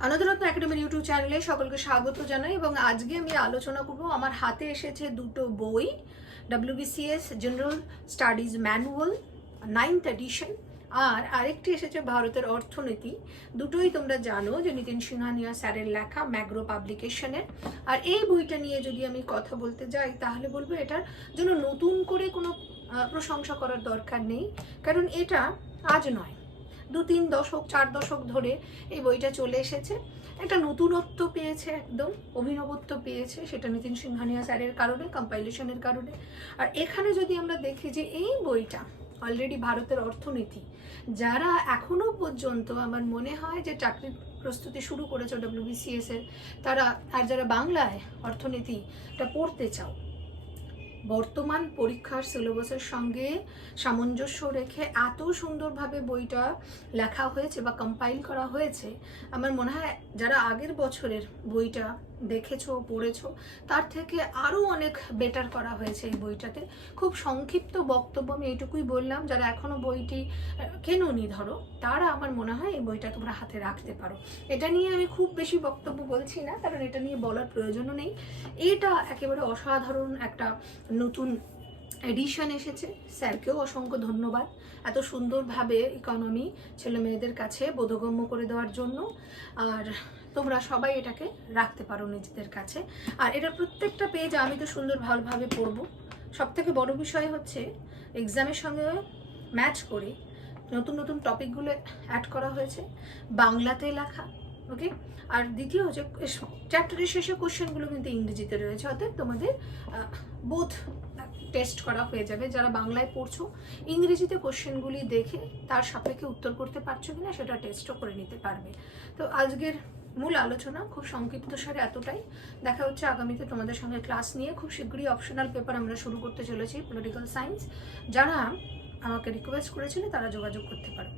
আনন্দরত্ন একাডেমির ইউটিউব চ্যানেলে সকলকে স্বাগত জানাই এবং আজকে আমি আলোচনা করব, আমার হাতে এসেছে দুটো বই WBCS general studies manual ninth edition আর আরেকটি এসেছে ভারতের অর্থনীতি। দুটোই তোমরা জানো যে নিতিন সিংহানিয়া স্যারের লেখা ম্যাগ্রো পাবলিকেশনের। আর এই বইটা নিয়ে যদি আমি কথা বলতে যাই, তাহলে বলব এটার জন্য নতুন করে কোনো প্রশংসা করার দরকার নেই। কারণ এটা আজ নয়। দু তিন দশক, চার দশক ধরে এই বইটা চলে এসেছে। একটা নতুনত্ব পেয়েছে একদম, অভিনবত্ব পেয়েছে সেটা নিতিন সিংহানিয়া স্যারের কারণে কম্পাইলেশনের কারণে। আর এখানে যদি আমরা দেখি যে এই বইটা অলরেডি ভারতের অর্থনীতি, যারা এখনও পর্যন্ত আমার মনে হয় যে চাকরির প্রস্তুতি শুরু করেছে ডব্লিউবিসিএস এর তারা আর যারা বাংলায় অর্থনীতিটা পড়তে চাও বর্তমান পরীক্ষার সিলেবাসের সঙ্গে সামঞ্জস্য রেখে এত সুন্দরভাবে বইটা লেখা হয়েছে বা কম্পাইল করা হয়েছে, আমার মনে হয় যারা আগের বছরের বইটা দেখেছ, পড়েছো, তার থেকে আরও অনেক বেটার করা হয়েছে এই বইটাতে। খুব সংক্ষিপ্ত বক্তব্য আমি এইটুকুই বললাম, যারা এখনও বইটি কেননি ধরো, তারা আমার মনে হয় এই বইটা তোমরা হাতে রাখতে পারো। এটা নিয়ে আমি খুব বেশি বক্তব্য বলছি না, কারণ এটা নিয়ে বলার প্রয়োজনও নেই। এটা একেবারে অসাধারণ একটা নতুন এডিশন এসেছে। স্যারকেও অসংখ্য ধন্যবাদ। এত সুন্দরভাবে ইকোনমি ছেলে মেয়েদের কাছে বোধগম্য করে দেওয়ার জন্য। আর তোমরা সবাই এটাকে রাখতে পারো নিজেদের কাছে। আর এটার প্রত্যেকটা পেজ আমি তো সুন্দর ভালোভাবে পড়ব। সব থেকে বড় বিষয় হচ্ছে এক্সামের সঙ্গে ম্যাচ করে নতুন নতুন টপিকগুলো অ্যাড করা হয়েছে। বাংলাতে লেখা ওকে আর দ্বিতীয় হচ্ছে চ্যাপ্টারের শেষে কোশ্চেনগুলো কিন্তু ইংরেজিতে রয়েছে, অতএব তোমাদের বোধ টেস্ট করা হয়ে যাবে। যারা বাংলায় পড়ছো, ইংরেজিতে কোশ্চেনগুলি দেখে তার সাপেক্ষে উত্তর করতে পারছ কিনা সেটা টেস্টও করে নিতে পারবে। তো আজকের মূল আলোচনা খুব সংক্ষিপ্ত সারে এতটাই। দেখা হচ্ছে আগামীতে তোমাদের সঙ্গে ক্লাস নিয়ে। খুব শীঘ্রই অপশনাল পেপার আমরা শুরু করতে চলেছি পলিটিক্যাল সায়েন্স যারা আমাকে রিকোয়েস্ট করেছিল তারা যোগাযোগ করতে পারো।